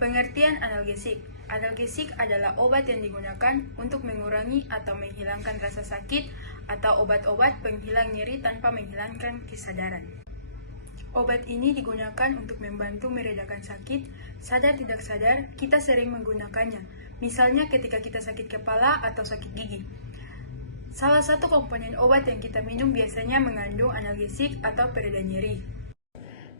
Pengertian analgesik. Analgesik adalah obat yang digunakan untuk mengurangi atau menghilangkan rasa sakit atau obat-obat penghilang nyeri tanpa menghilangkan kesadaran. Obat ini digunakan untuk membantu meredakan sakit, sadar tidak sadar, kita sering menggunakannya. Misalnya ketika kita sakit kepala atau sakit gigi. Salah satu komponen obat yang kita minum biasanya mengandung analgesik atau pereda nyeri.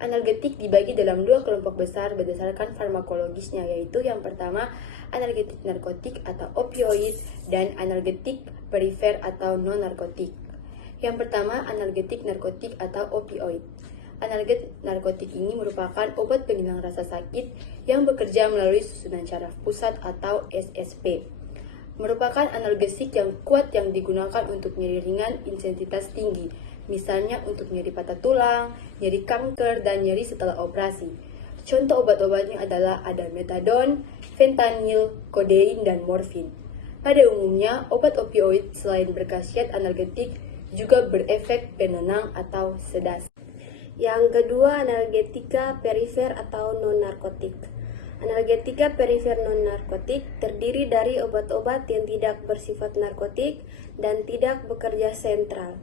Analgetik dibagi dalam dua kelompok besar berdasarkan farmakologisnya, yaitu yang pertama analgetik narkotik atau opioid dan analgetik perifer atau non-narkotik. Yang pertama analgetik narkotik atau opioid. Analgetik narkotik ini merupakan obat penghilang rasa sakit yang bekerja melalui susunan saraf pusat atau SSP. Merupakan analgesik yang kuat yang digunakan untuk nyeri ringan intensitas tinggi, misalnya untuk nyeri patah tulang, nyeri kanker, dan nyeri setelah operasi. Contoh obat-obatnya adalah ada metadon, fentanyl, kodein, dan morfin. Pada umumnya, obat opioid selain berkhasiat analgetik juga berefek penenang atau sedasi. Yang kedua, analgetika perifer atau non-narkotik. Analgetika perifer non-narkotik terdiri dari obat-obat yang tidak bersifat narkotik dan tidak bekerja sentral.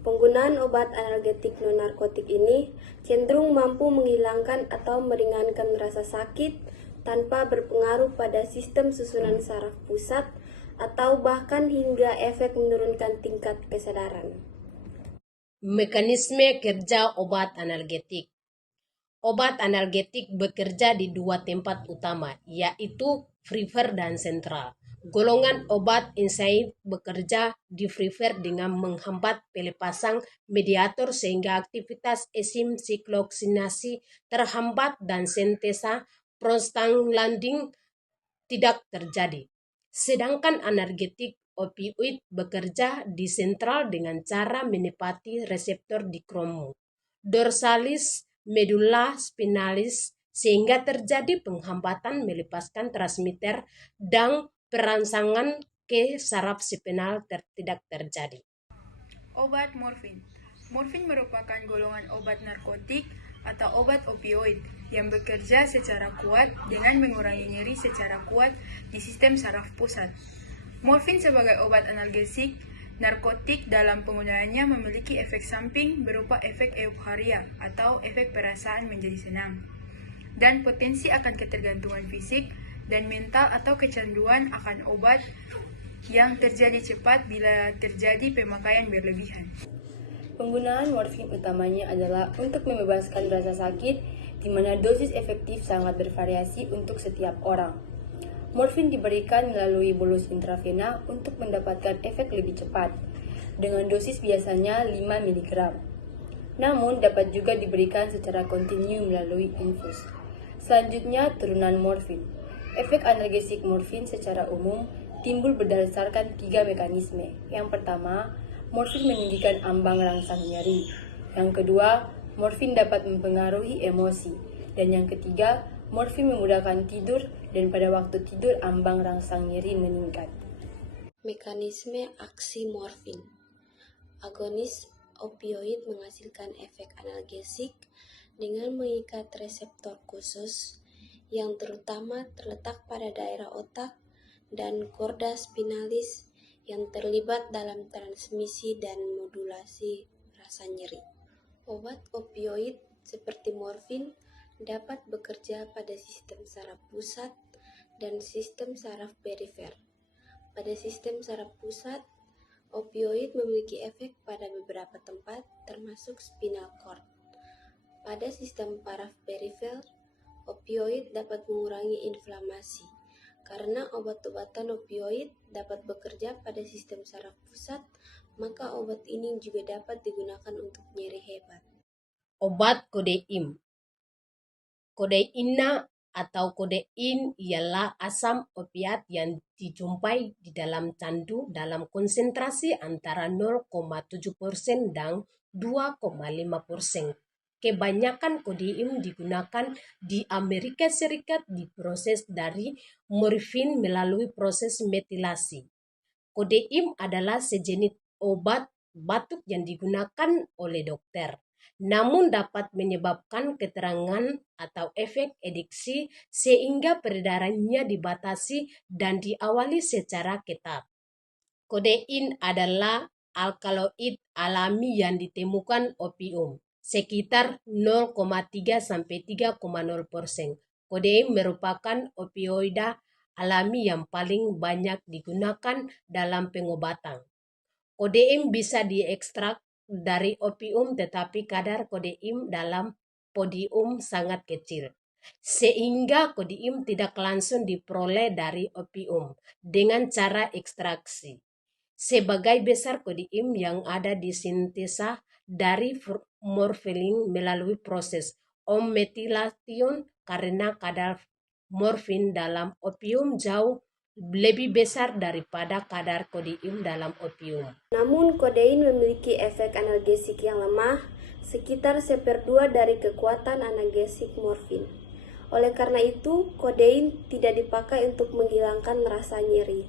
Penggunaan obat analgetik non-narkotik ini cenderung mampu menghilangkan atau meringankan rasa sakit tanpa berpengaruh pada sistem susunan saraf pusat atau bahkan hingga efek menurunkan tingkat kesadaran. Mekanisme kerja obat analgetik. Obat analgetik bekerja di dua tempat utama, yaitu perifer dan sentral. Golongan obat NSAID bekerja di perifer dengan menghambat pelepasan mediator sehingga aktivitas enzim sikloksinasi terhambat dan sintesa prostaglandin tidak terjadi. Sedangkan analgetik opioid bekerja di sentral dengan cara menepati reseptor di kromo dorsalis medulla spinalis sehingga terjadi penghambatan melepaskan transmitter dan perangsangan ke saraf spinal tidak terjadi. Obat morfin. Morfin merupakan golongan obat narkotik atau obat opioid yang bekerja secara kuat dengan mengurangi nyeri secara kuat di sistem saraf pusat. Morfin sebagai obat analgesik narkotik dalam penggunaannya memiliki efek samping berupa efek euforia atau efek perasaan menjadi senang, dan potensi akan ketergantungan fisik dan mental atau kecanduan akan obat yang terjadi cepat bila terjadi pemakaian berlebihan. Penggunaan morfin utamanya adalah untuk membebaskan rasa sakit, di mana dosis efektif sangat bervariasi untuk setiap orang. Morfin diberikan melalui bolus intravena untuk mendapatkan efek lebih cepat, dengan dosis biasanya 5 mg. Namun dapat juga diberikan secara kontinu melalui infus. Selanjutnya, turunan morfin. Efek analgesik morfin secara umum timbul berdasarkan 3 mekanisme. Yang pertama, morfin meninggikan ambang rangsang nyeri. Yang kedua, morfin dapat mempengaruhi emosi. Dan yang ketiga, morfin memudahkan tidur dan pada waktu tidur ambang rangsang nyeri meningkat. Mekanisme aksi morfin. Agonis opioid menghasilkan efek analgesik dengan mengikat reseptor khusus yang terutama terletak pada daerah otak dan korda spinalis yang terlibat dalam transmisi dan modulasi rasa nyeri. Obat opioid seperti morfin dapat bekerja pada sistem saraf pusat dan sistem saraf perifer. Pada sistem saraf pusat, opioid memiliki efek pada beberapa tempat termasuk spinal cord. Pada sistem saraf perifer, opioid dapat mengurangi inflamasi. Karena obat-obatan opioid dapat bekerja pada sistem saraf pusat, maka obat ini juga dapat digunakan untuk nyeri hebat. Obat kodein. Kodeina atau kodein ialah asam opiat yang dijumpai di dalam candu dalam konsentrasi antara 0,7% dan 2,5%. Kebanyakan kodein digunakan di Amerika Serikat diproses dari morfin melalui proses metilasi. Kodein adalah sejenis obat batuk yang digunakan oleh dokter. namun dapat menyebabkan keterangan atau efek adiksi sehingga peredarannya dibatasi dan diawali secara ketat. Kodein adalah alkaloid alami yang ditemukan opium, sekitar 0,3 sampai 3,0%. Kodein merupakan opioida alami yang paling banyak digunakan dalam pengobatan. Kodein bisa diekstrak dari opium, tetapi kadar kodein dalam podium sangat kecil, sehingga kodein tidak langsung diperoleh dari opium dengan cara ekstraksi. Sebagai besar kodein yang ada disintesa dari morfin melalui proses O-metilation karena kadar morfin dalam opium jauh lebih besar daripada kadar kodein dalam opium. Namun, kodein memiliki efek analgesik yang lemah, sekitar 1/2 dari kekuatan analgesik morfin. Oleh karena itu, kodein tidak dipakai untuk menghilangkan rasa nyeri.